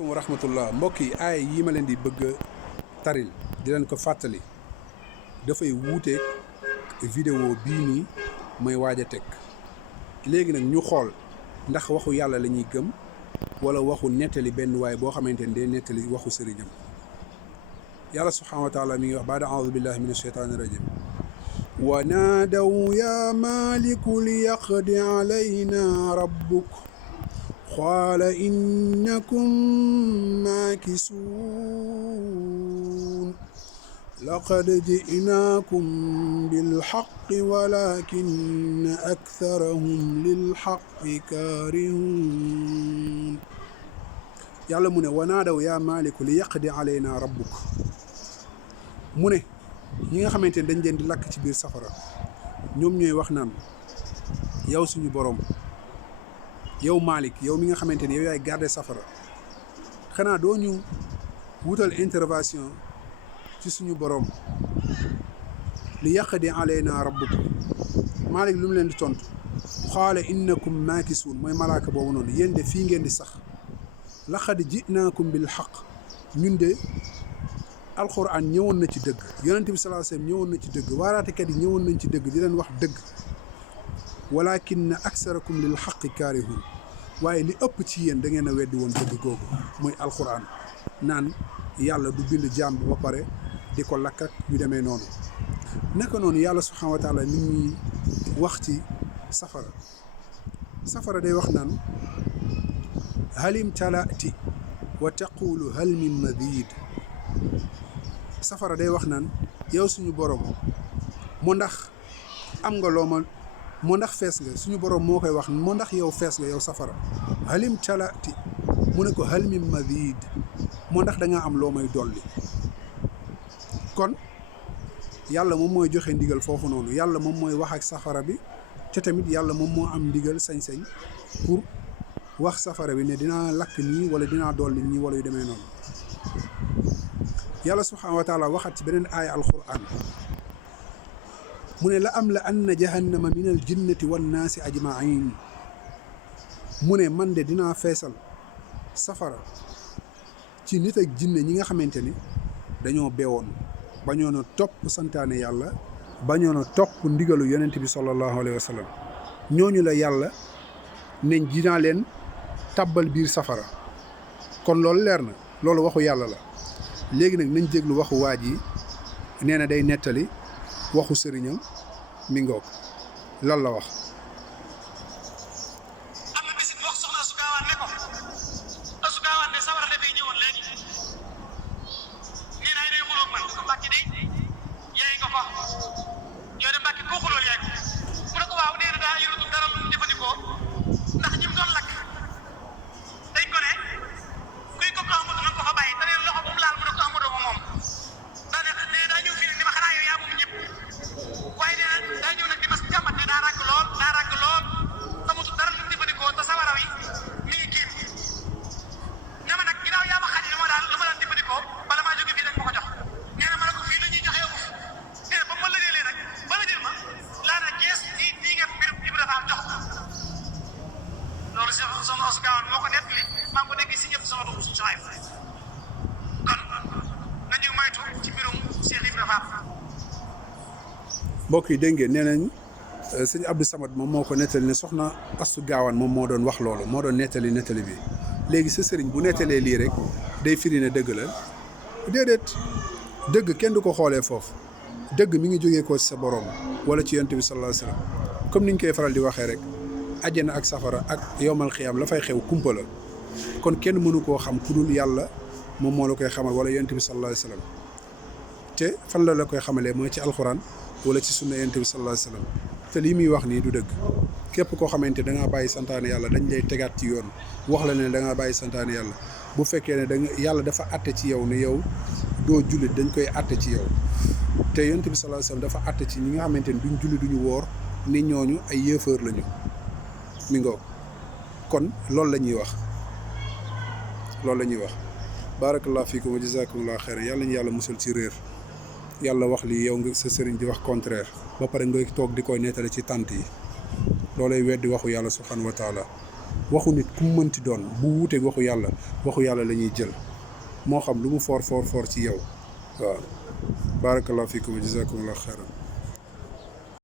wa rahmatullah mbokk yi aay yi ma leen di bëgg taril di leen ko fàttali dafay wuuteeg vidéo bii nii may waaj a teg léegi nag ñu xool ndax waxu yàlla la ñuy gëm wala waxu nettali benn waay boo xamante ne day nettali waxu sëriñam yàlla subhaanahu wa taala mi ngi wax baada aoudu billahi min asheytaani rajim wa naadaw ya maliku liyaqdi alayna rabbuk قال إنكم ماكثون لقد جئناكم بالحق ولكن أكثرهم للحق كارهون yàlla mu ne wanaadaw yaa maaliku li yaqdi alayna rabbuk mu ne ñi nga xamante ne dañ leen di lakk ci biir safara ñoom ñooy wax naan yow suñu boroom yow Malick yow mi nga xamante ni yow yaay garder safara xanaa doo ñu wutal intervention ci suñu borom li yaqdi alayna rabbukum Malick lu mu leen di tontu qaala innakum maakisuun mooy malaaka boobu noonu yéen de fii ngeen di sax laqad ji'naakum bil haqq ñun de alquran ñëwoon na ci dëgg yonent bi sallallahu alayhi wasallam ñëwoon na ci dëgg waaraatekat yi ñëwoon nañ ci dëgg di leen wax dëgg walakin aksarakum lil haqqi kaarihun waaye li ëpp ci yéen da ngeen a weddi woon dëgg googu muy alquran naan yàlla du bind jaam bi ba pare di ko lakk ak yu demee noonu naka noonu yàlla subhaanahu wa taala nit ñuy wax ci safara day wax naan halim talaati wa taqulu hal min madid safara day wax naan yow suñu borom moo ndax am nga loo ma moo ndax fees nga suñu borom moo koy wax moo ndax yow fees nga yow safara halim talaati mu ne ko hal min madid moo ndax da ngaa am loo may dolli kon yàlla moom mooy joxe ndigal foofu noonu yàlla moom mooy wax ak safara bi te tamit yàlla moom moo am ndigal sañ-sañ pour wax safara bi ne dinaa lakk nii wala dinaa dolli nii wala yu demee noonu yàlla subhaanahu wa taala waxat ci beneen aaya alquran mu ne la am la anna jahannama min al jinnati wan naasi ajmain mu ne man de dinaa feesal safara ci nit ak jinne ñi nga xamante ni dañoo beewoon bañoon a topp santaane yàlla bañoon a topp ndigalu yonent bi sallallahu alayhi wa sallam ñooñu la yàlla ne dinaa leen tàbbal biir safara kon loolu leer na loolu waxu yàlla la léegi nag nañ déglu waxu waaj yi nee na day nettali waxu sëriñam mi ngoog lan la wax am na bisit mu wax soxna Asu Gaawaan ne ko Asu Gaawaan de sawara dafay ñëwoon léegi nee naa day xuloog man ko Mbàkke de yaay nga ko yow de Mbàkke koo xulool yaay ko mu ne ko waaw nee na daa yorutul dara lu mu jëfandikoo ndax ñi mu doon lakk dañ ko ne kuy ko Ahmadu na ko fa bàyyi te neen loxo bu mu laal mu ne ko Ahmadu ma moom daa ñëw fii ni ma xanaa yow yaa moom ñëpp waaye nee na daa ñëw nag di ma jàmbat ne daa ràgg lool amatul dara lu mu jëfandikoo te sawara wi mi ngi kiim ne ma nag ginnaaw yaa ma xañ lu ma daan jëfandikoo bala maa jóge fii rek ma ko jox nee na ma ne ko fii la ñuy joxe yow nee na ba ma lëlee nag ba la jël ma laa na gees nii nga mbirum Ibra Faal jox loolu si soxna Asu Gaawaan moo ko nettali maa ngi ko dégg si ñëpp sama dugg suñu soxay kon nañu moytu ci mbirum Cheikh Ibra Faal. mbokk yi dégg ngeen nee nañ sëñ Abdou Samad moom moo ko nettali ne soxna Astu Gaawaan moom moo doon wax loolu moo doon nettali bi léegi sa sëriñ bu nettalee lii rek day firi ne dëgg la déedéet dëgg kenn du ko xoolee foofu dëgg mi ngi jógee ko ci sa borom wala ci yonent bi sallallahu alayhi wasallam comme niñ koy faral di waxee rek àjjana ak safara ak yowmal xiyaam la fay xew kumpa la kon kenn mënu koo xam ku dul yàlla moom moo la koy xamal wala yonent bi sallallahu alayhi wasallam te fan la koy xamalee mooy ci alxuraan wala ci sunna yonent bi sallallahu alayhi wasallam te lii muy wax nii du dëgg képp koo xamante da ngaa bàyyi santaane yàlla dañ lay tegaat ci yoon wax la ne da ngaa bàyyi santaane yàlla bu fekkee ne yàlla dafa àtte ci yow ne yow doo jullit dañ koy àtte ci yow te yonent bi sallallahu alayhi wasallam dafa àtte ci ñi nga xamante ni duñ julli duñu woor ni ñooñu ay yéefar lañu mi ngoog kon loolu la ñuy wax barakallahu fiikum wa jazakumullahu xeyran yàlla ñu yàlla musal ci réer yàlla wax lii yow nga sa sëriñ di wax contraire ba pare ngay toog di koy nettali ci tànt yi loolay weddi waxu yàlla subhanahu wa taala waxu nit ku mu mënti doon bu wuuteeg waxu yàlla la ñuy jël moo xam lu mu foor ci yow waaw barakallahu fiikum wa jazakumullahu xayran